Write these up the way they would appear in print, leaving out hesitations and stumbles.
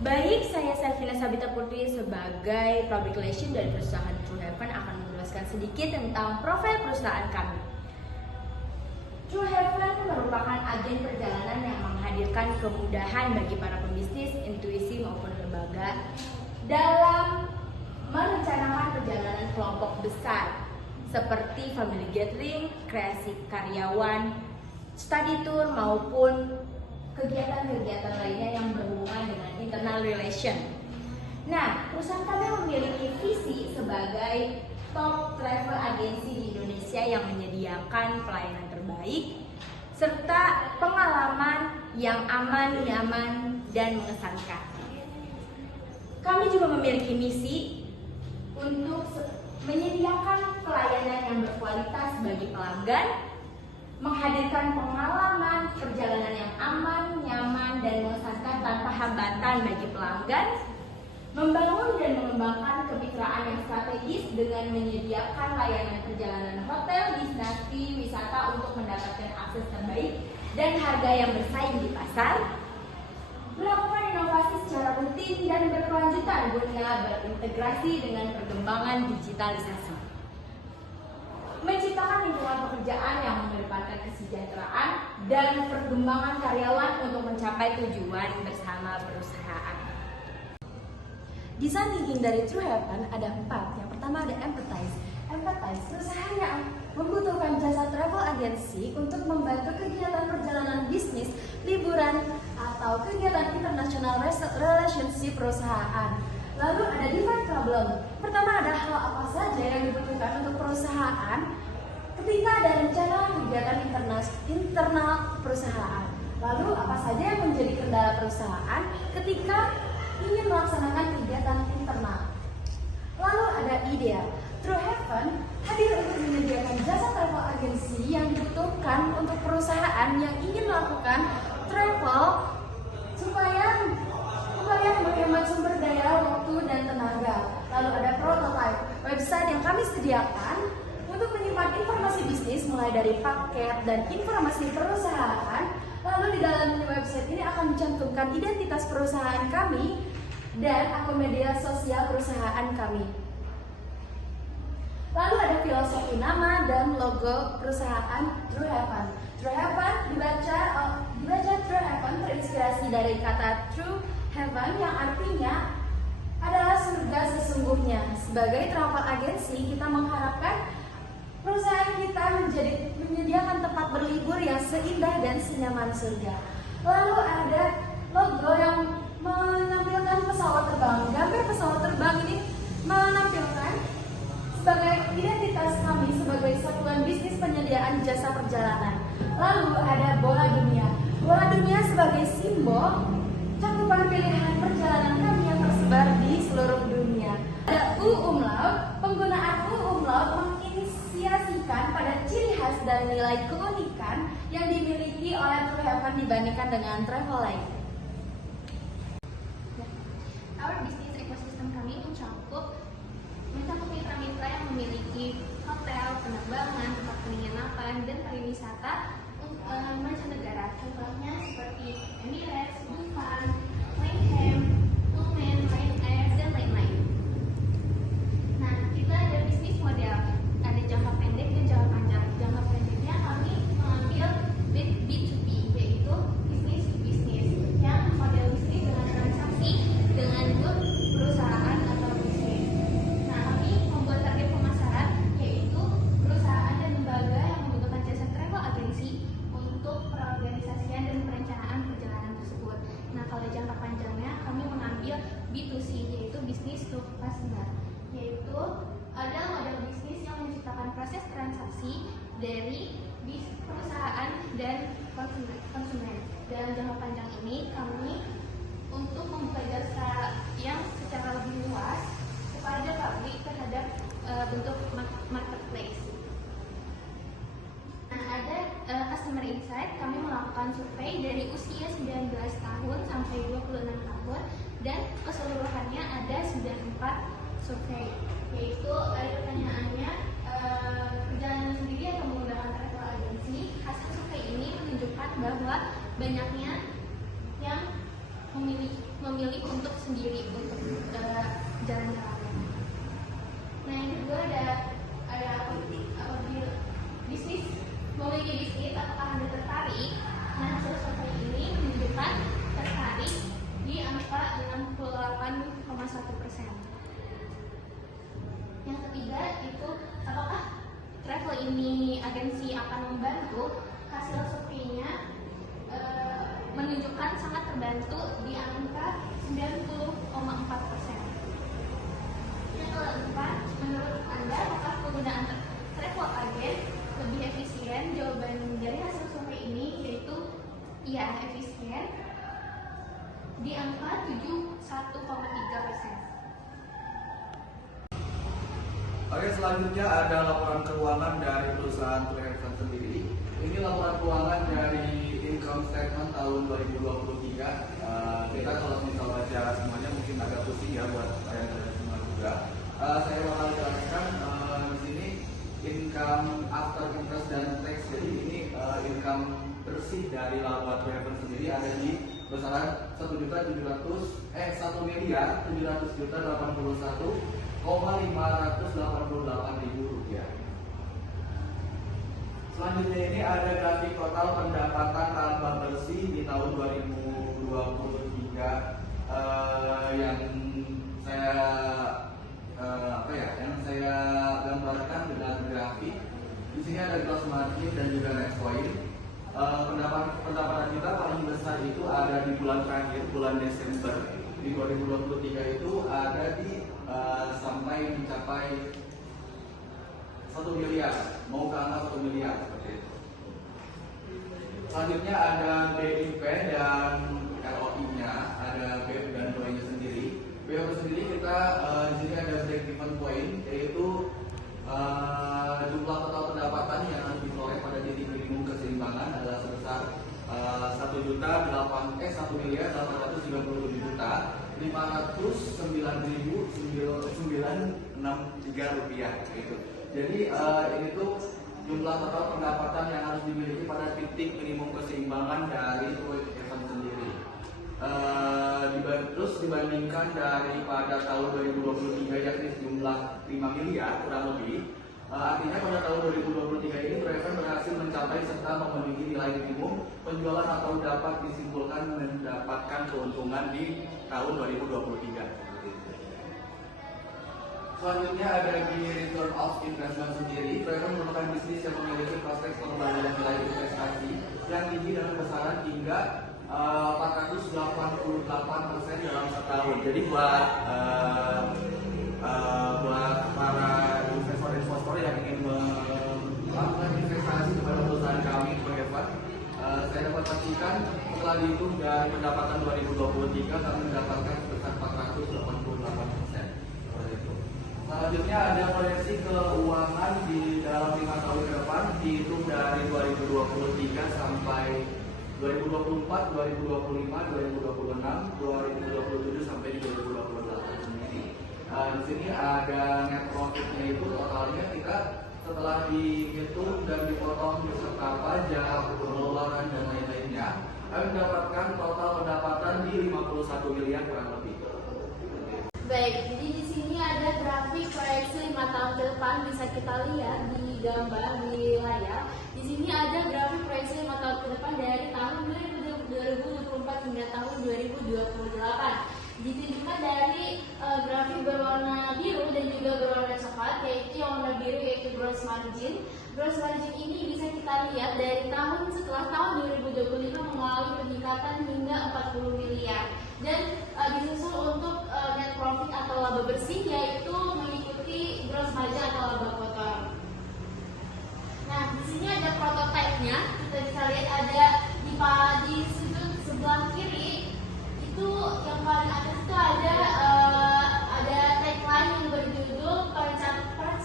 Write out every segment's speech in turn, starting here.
Baik, saya Selvina Sabita Putri sebagai Public Relation dari perusahaan True Heaven akan menjelaskan sedikit tentang profil perusahaan kami. True Heaven merupakan agen perjalanan yang menghadirkan kemudahan bagi para pembisnis, intuisi maupun lembaga dalam merencanakan perjalanan kelompok besar seperti family gathering, kreasi karyawan, study tour maupun kegiatan-kegiatan lainnya yang berhubungan dengan internal relation. Nah, perusahaan kami memiliki visi sebagai top travel agency di Indonesia yang menyediakan pelayanan terbaik serta pengalaman yang aman, nyaman, dan mengesankan. Kami juga memiliki misi untuk menyediakan pelayanan yang berkualitas bagi pelanggan, menghadirkan pengalaman perjalanan yang aman, nyaman, dan mengesankan tanpa hambatan bagi pelanggan, membangun dan mengembangkan kemitraan yang strategis dengan menyediakan layanan perjalanan hotel, destinasi, wisata untuk mendapatkan akses terbaik dan harga yang bersaing di pasar, melakukan inovasi secara rutin dan berkelanjutan guna berintegrasi dengan perkembangan digitalisasi, menciptakan lingkungan pekerjaan yang mengedepankan kesejahteraan dan perkembangan karyawan untuk mencapai tujuan bersama perusahaan. Design thinking dari True Heaven ada 4. Yang pertama ada empathize. Empathize, perusahaan yang membutuhkan jasa travel agency untuk membantu kegiatan perjalanan bisnis, liburan, atau kegiatan international relationship perusahaan. Lalu ada define problem. Pertama ada hal apa saja yang dibutuhkan untuk perusahaan ketika ada rencana kegiatan internal perusahaan. Lalu apa saja yang menjadi kendala perusahaan ketika ingin melaksanakan kegiatan internal. Lalu ada ideal. True Heaven hadir untuk menyediakan jasa travel agency yang dibutuhkan untuk perusahaan yang ingin melakukan travel supaya menghemat sumber daya, waktu, dan tenaga. Lalu ada prototype, website yang kami sediakan untuk menyimpan informasi bisnis mulai dari paket dan informasi perusahaan. Lalu di dalam website ini akan mencantumkan identitas perusahaan kami dan akun media sosial perusahaan kami. Lalu ada filosofi nama dan logo perusahaan True Heaven. True Heaven dibaca True Heaven terinspirasi dari kata True Heaven yang artinya adalah surga sesungguhnya. Sebagai travel agency, kita mengharapkan perusahaan kita menyediakan tempat berlibur yang seindah dan senyaman surga. Lalu ada logo yang menampilkan pesawat terbang. Gambar pesawat terbang ini menampilkan sebagai identitas kami sebagai satuan bisnis penyediaan jasa perjalanan. Lalu ada bola dunia. Bola dunia sebagai simbol cakupan pilihan perjalanan kami yang tersebar di seluruh dunia. Ada umlaut. Penggunaan umlaut menginisiasikan pada ciri khas dan nilai keunikan yang dimiliki oleh True Heaven dibandingkan dengan travel lain. Our business ecosystem kami mencakup mitra-mitra yang memiliki hotel, penerbangan, tempat penginapan, dan pariwisata mancanegara. Contohnya seperti Emirates, Dufan, Langham, Pullman, Ryanair, dan lain-lain. Nah, kita ada bisnis model, ada jangka pendek dan jangka panjang. Jangka pendeknya kami mengambil B2B, yaitu bisnis to bisnis, yang model bisnis dengan transaksi dengan grup perusahaan atau bisnis. Nah, kami membuat target pemasaran, yaitu perusahaan dan lembaga yang membutuhkan jasa travel agency untuk perorganisasian dan perencanaan perjalanan tersebut. Nah, kalau jangka panjangnya kami mengambil B2C, yaitu business to customer, yaitu ada model bisnis yang menciptakan proses transaksi dari perusahaan dan konsumen. Dalam jangka panjang ini kami untuk membuka jasa yang secara lebih luas kepada publik terhadap bentuk marketplace. Nah, ada customer insight. Kami melakukan survei dari usia 19 tahun sampai 26 tahun dan keseluruhannya ada 94 survei, yaitu pertanyaannya perjalanan sendiri atau menggunakan travel agency. Hasil survei ini menunjukkan bahwa banyaknya yang memilih memilih untuk sendiri untuk jalan-jalan. Nah yang kedua ada bisnis, memiliki bisnis apakah Anda tertarik? Nah hasil survei ini menunjukkan tertarik di angka 68,1%. Yang ketiga itu apakah travel ini agensi akan membantu? Hasil surveinya menunjukkan sangat terbantu di angka 90,4%. Yang keempat, menurut Anda apakah penggunaan travel agen lebih efisien? Jawaban dari hasil survei ini yaitu iya, efisien di angka 71,3%. Oke, selanjutnya ada laporan keuangan dari perusahaan True Heaven sendiri. Ini laporan keuangan dari income statement tahun 2023. Kita kalau misal baca semuanya mungkin agak pusing ya buat kalian semua juga. Saya bakal jelaskan di sini income after interest dan tax. Jadi ini income bersih dari laba True Heaven sendiri ada di besaran 1.700.781.588.000 rupiah. Selanjutnya ini ada grafik total pendapatan laba bersih di tahun 2023 yang saya gambarkan dengan grafik. Di sini ada gross margin dan juga net point. Pendapatan kita paling besar itu ada di bulan terakhir, bulan Desember di 2023 itu ada di sampai mencapai 1 miliar, mau ke angka 1 miliar seperti itu. Selanjutnya ada BIP dan ROI-nya, ada BIP dan ROI-nya sendiri. BIP sendiri kita di sini ada break even point, yaitu jumlah total pendapatan yang harus diperoleh pada titik minimum keseimbangan adalah sebesar 1.809.509.963 rupiah gitu. Jadi ini tuh jumlah total pendapatan yang harus dimiliki pada titik minimum keseimbangan dari True Heaven sendiri. Terus dibandingkan daripada tahun 2023 yakni sejumlah 5 miliar kurang lebih. Artinya pada tahun 2023 ini True Heaven berhasil mencapai serta memenuhi nilai minimum penjualan atau dapat disimpulkan mendapatkan keuntungan di tahun 2023. Selanjutnya ada di return of investment sendiri. True Heaven merupakan bisnis yang memiliki prospek pengembalian nilai investasi yang tinggi dalam besaran hingga 488% dalam setahun. Jadi buat para investor yang ingin melakukan investasi kepada perusahaan kami True Heaven, saya dapat pastikan setelah dihitung dari pendapatan 2023 kami mendapatkan sebesar 488%. Selanjutnya ada proyeksi keuangan di dalam 5 tahun ke depan dihitung dari 2023 sampai 2024, 2025, 2026, 2027 sampai di 2028 sendiri. Di sini ada net profitnya itu totalnya kita setelah dihitung dan dipotong beserta pajak, pengeluaran dan lain-lainnya, kami mendapatkan total pendapatan di 51 miliar kurang lebih. Baik, jadi di sini ada grafik proyeksi 5 tahun ke depan, bisa kita lihat di gambar di layar. Di sini ada grafik proyeksi 5 tahun ke depan dari tahun 2024 hingga tahun 2028. Ditunjukkan dari grafik berwarna biru dan juga berwarna coklat, yaitu yang warna biru yaitu gross margin. Gross margin ini bisa kita lihat dari tahun setelah tahun 2025 mengalami peningkatan hingga 40 miliar. Dan disusul untuk net profit atau laba bersih yaitu mengikuti gross margin atau laba kotor. Nah, di sini ada prototipe-nya. Kita bisa lihat ada di sudut sebelah kiri itu yang paling atas itu ada tagline yang berjudul merencanakan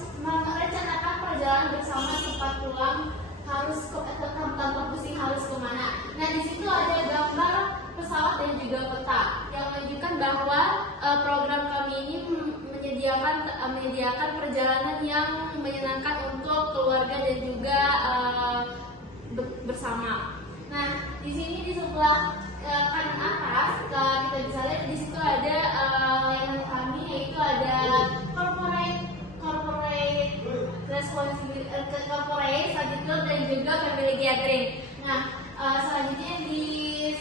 perjalanan bersama tempat pulang harus tanpa pusing harus kemana. Nah, di situ ada gambar pesawat dan juga peta yang menunjukkan bahwa program kami ini menyediakan perjalanan yang menyenangkan untuk keluarga dan juga bersama. Nah, di sini di sebelah kanan atas kita bisa lihat di situ juga family gathering. Nah, selanjutnya di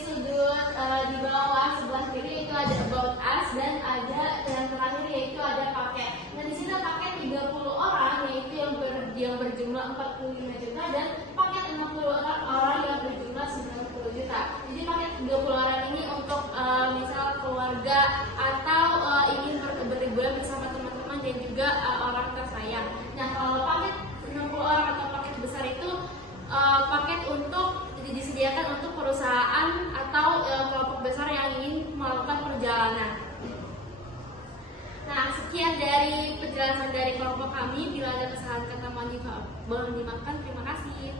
sudut di bawah sebelah kiri itu ada about us dan ada yang terakhir yaitu ada paket. Nah, di sini paket 30 orang yaitu yang berjumlah 45 juta dan paket 60 orang yang berjumlah 90 juta. Jadi paket 30 orang ini untuk misal keluarga atau ingin berliburan bersama teman-teman dan juga orang tersayang. Nah, kalau paket 60 orang atau paket besar itu paket untuk disediakan untuk perusahaan atau kelompok besar yang ingin melakukan perjalanan. Nah, sekian dari penjelasan dari kelompok kami. Bila ada kesalahan kata mohon dimaafkan. Terima kasih.